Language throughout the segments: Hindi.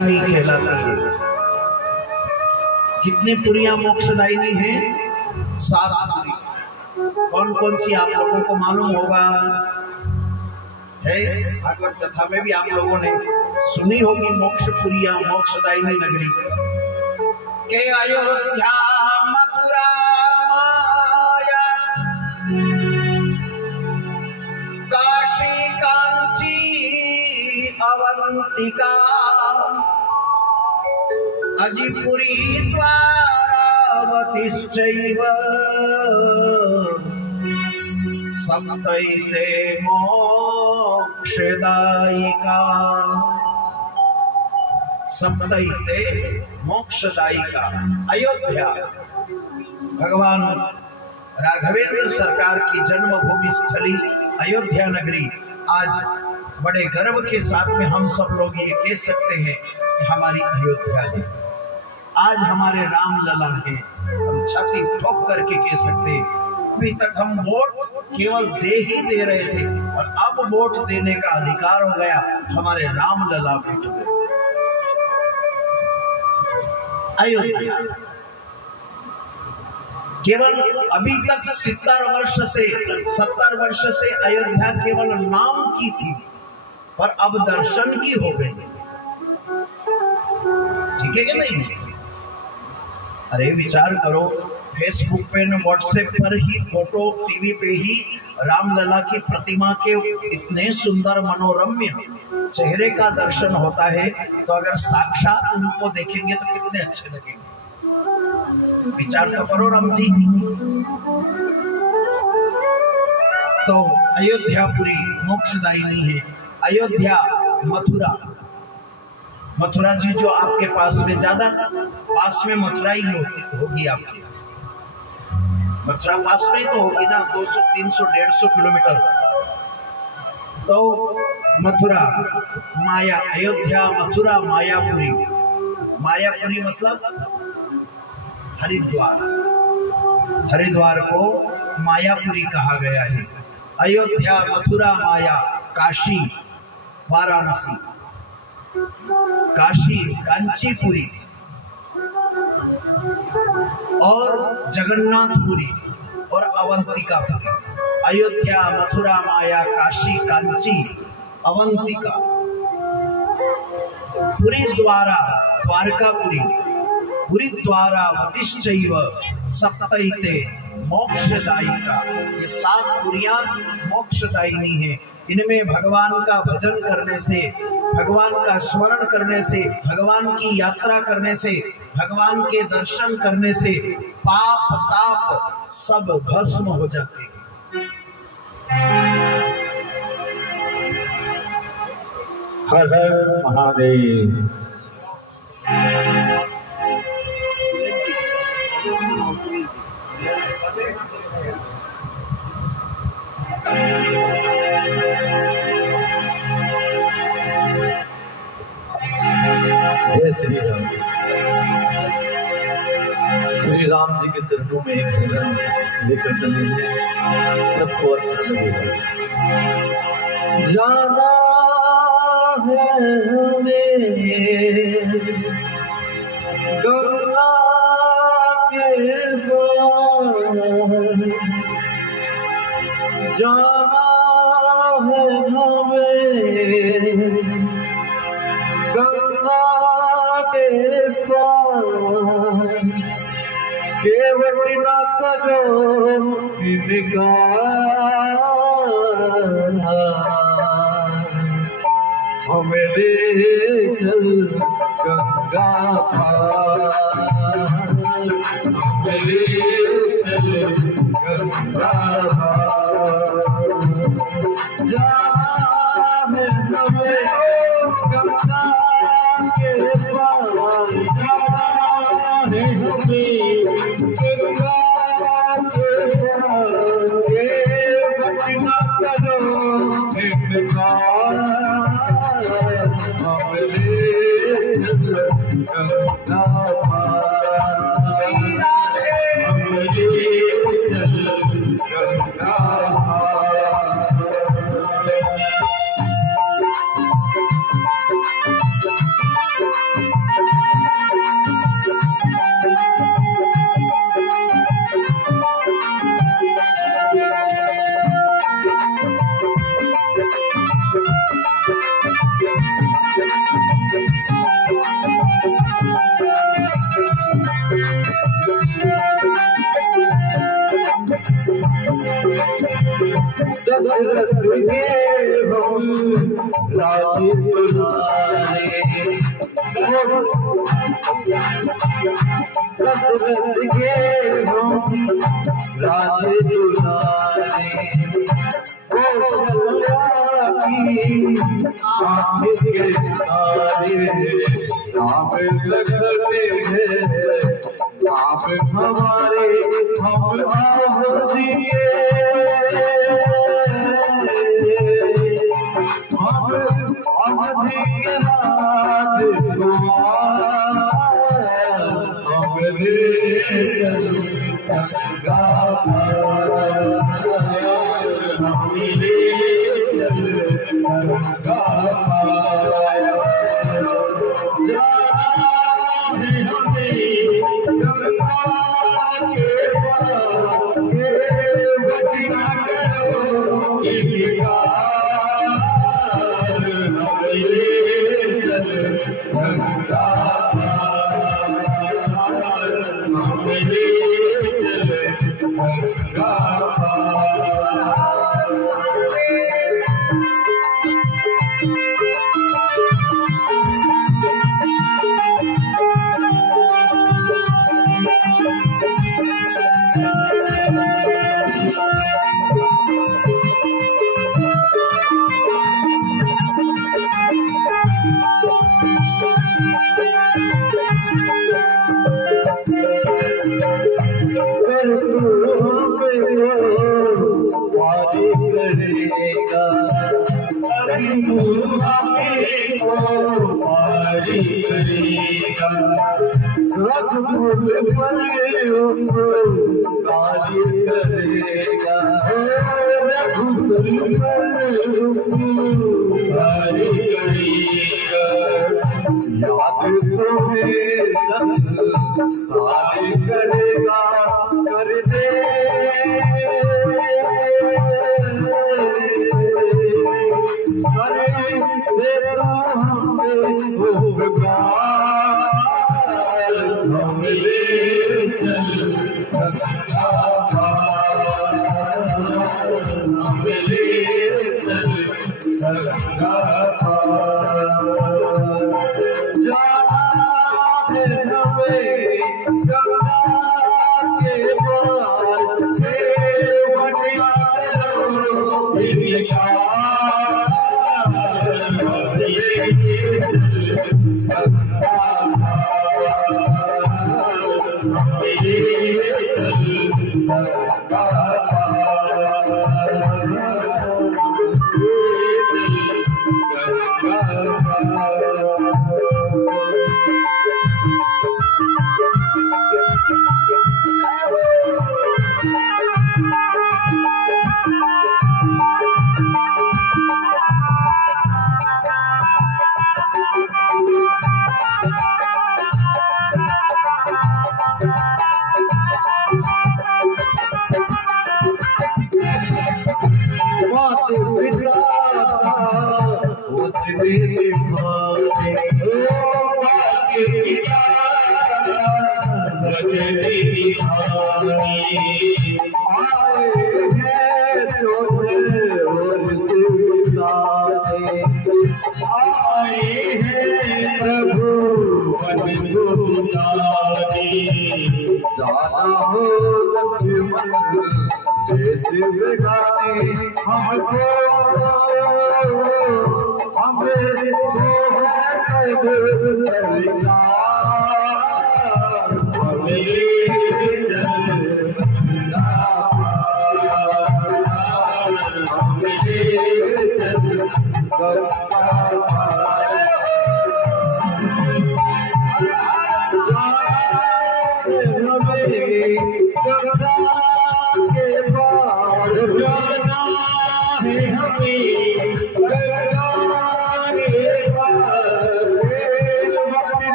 कहलाती है। कितने पुरियां मोक्षदायिनी हैं? 7 पुरी। कौन कौन सी आप लोगों को मालूम होगा? है भागवत कथा में भी आप लोगों ने सुनी होगी मोक्ष पुरियां, मोक्षदायिनी नगरी के अयोध्या, मथुरा, माया, काशी, कांची, अवंतिका, अजिपुरी, द्वारावतिश्चैव सप्तैते मोक्षदायिका। सप्तैते मोक्षदायिका अयोध्या भगवान राघवेंद्र सरकार की जन्मभूमि स्थली अयोध्या नगरी आज बड़े गर्व के साथ में हम सब लोग ये कह सकते हैं कि हमारी अयोध्या है। आज हमारे राम लला हैं, हम छाती ठोक करके कह सकते हैं। अभी तक हम वोट केवल दे ही दे रहे थे और अब वोट देने का अधिकार हो गया, हमारे राम लला भेट गए। अयोध्या केवल अभी तक 70 वर्ष से अयोध्या केवल नाम की थी, पर अब दर्शन की हो गई। ठीक है कि नहीं? अरे विचार करो, फेसबुक पे न व्हाट्सएप पर ही फोटो, टीवी पे ही रामलला की प्रतिमा के इतने सुंदर मनोरम्य चेहरे का दर्शन होता है, तो अगर साक्षात उनको देखेंगे तो कितने अच्छे लगेंगे। विचार तो करो राम जी। तो अयोध्यापुरी मोक्षदायिनी है। अयोध्या, मथुरा जी जो आपके पास में, ज्यादा पास में मथुरा ही होगी आपके। मथुरा पास में तो होगी ना, 200, 300, 150 किलोमीटर। तो मथुरा, माया, अयोध्या, मथुरा, मायापुरी। मायापुरी मतलब हरिद्वार। हरिद्वार को मायापुरी कहा गया है। अयोध्या, मथुरा, माया, काशी, वाराणसी, काशी, कांचीपुरी और जगन्नाथपुरी और अवंतिकापुरी। अयोध्या, मथुरा, माया, काशी, कांची, अवंतिका, पुरी द्वारा, द्वारकापुरी, पुरी द्वारावतिश्चैव सप्तैते मोक्षदायिका। ये 7 पुरियां मोक्षदायिनी हैं। इनमें भगवान का भजन करने से, भगवान का स्मरण करने से, भगवान की यात्रा करने से, भगवान के दर्शन करने से पाप ताप सब भस्म हो जाते हैं। हर हर महादेव। जय श्री राम। श्री राम जी के चरणों में एक भजन लेकर चलेंगे, सबको अच्छा लगेगा। जाना है हमें गंगा के पार, जाना है हमें गंगा के पार, केवट न करो इनकार, हमें ले चल गंगा पार, हमें ले चल गंगा पार, जाना है हमें गंगा के पार, जाना है हमें गंगा के पार, केवट न करो इनकार, हमें ले चल गंगा पार, हमें ले चल गंगा पार। दशरथ के हम राजी दुलारे, दशरथ के हम राजी दुलारे, कौशल्या की आँख के तारे, नाम लखते हैं नाम हमारे, हम अवधि के, हम अवधि के राजकुमार, हम सारे करेगा कर दे, करे देता हमें उपकार, हम ले चल हम ले चल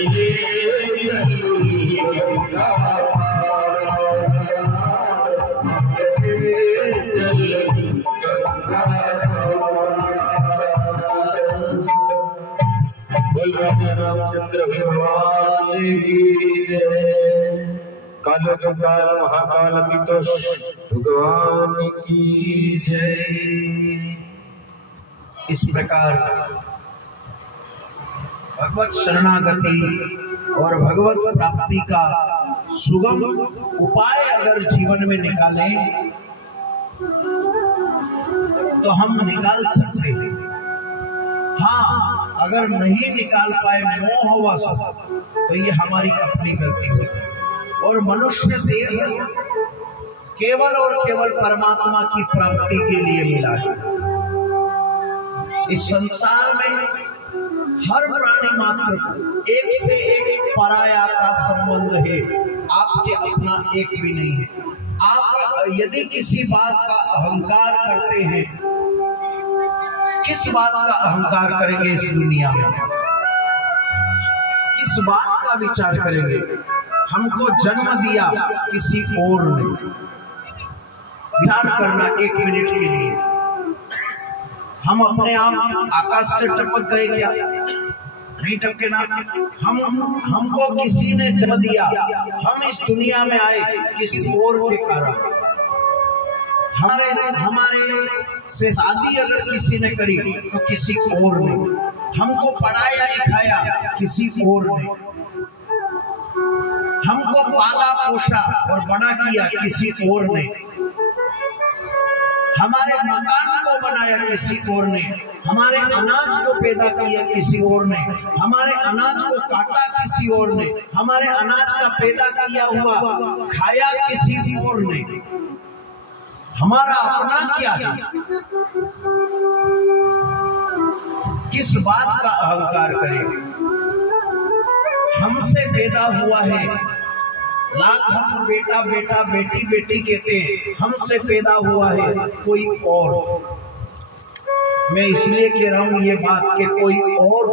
Amen. रामचंद्र भगवान की जय। काल काल महाकाल अतितोष भगवान की जय। इस प्रकार भगवत शरणागति और भगवत प्राप्ति का सुगम उपाय अगर जीवन में निकालें तो हम निकाल सकते हैं। हाँ, अगर नहीं निकाल पाए मोहवश तो ये हमारी अपनी गलती होगी। और मनुष्य देह केवल और केवल परमात्मा की प्राप्ति के लिए मिला है। इस संसार में हर प्राणी मात्र को एक से एक पराया का संबंध है, आपके अपना एक भी नहीं है। आप यदि किसी बात का अहंकार करते हैं, किस बात का अहंकार करेंगे इस दुनिया में? किस बात का विचार करेंगे? हमको जन्म दिया किसी और ने। विचार करना एक मिनट के लिए, हम अपने आप आकाश से टपक गए क्या? नहीं टपके ना। हमको किसी ने जन्म दिया, हम इस दुनिया में आए किसी और के कारण। हमारे से शादी अगर किसी ने करी तो किसी और ने। हमको पढ़ाया लिखाया किसी और ने। हमको पाला पोषा और बड़ा किया किसी और ने। हमारे मकान को बनाया किसी और ने। हमारे अनाज को पैदा किया किसी और ने। हमारे अनाज को काटा किसी और ने। हमारे अनाज का पैदा किया हुआ खाया किसी और ने। हमारा अपना क्या है? किस बात का अहंकार करें? हमसे पैदा हुआ है, लाख हम बेटा बेटा बेटी बेटी कहते हैं, हमसे पैदा हुआ है कोई और। मैं इसलिए कह रहा हूं ये बात कि कोई और,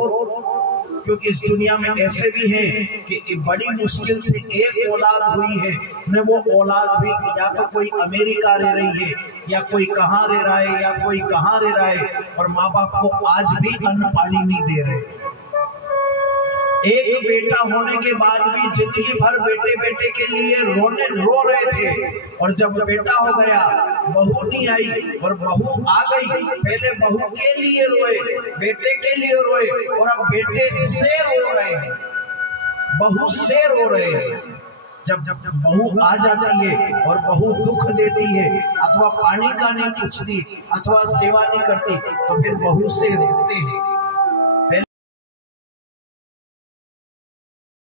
क्योंकि इस दुनिया में ऐसे भी हैं कि बड़ी मुश्किल से एक औलाद हुई है न, वो औलाद भी या तो कोई अमेरिका रह रही है, या कोई कहाँ रह रहा है, या कोई कहाँ रह रहा है, और माँ बाप को आज भी अन्न पानी नहीं दे रहे। एक बेटा होने के बाद भी जिंदगी भर बेटे बेटे के लिए रो रहे थे, और जब बेटा हो गया, बहू नहीं आई और बहू आ गई, पहले बहू के लिए रोए, बेटे के लिए रोए, और अब बेटे से रो रहे हैं, बहू से रो रहे हैं। जब बहू आ जाती है और बहू दुख देती है, अथवा पानी का नहीं पूछती, अथवा सेवा नहीं करती, तो फिर बहू से रोते हैं।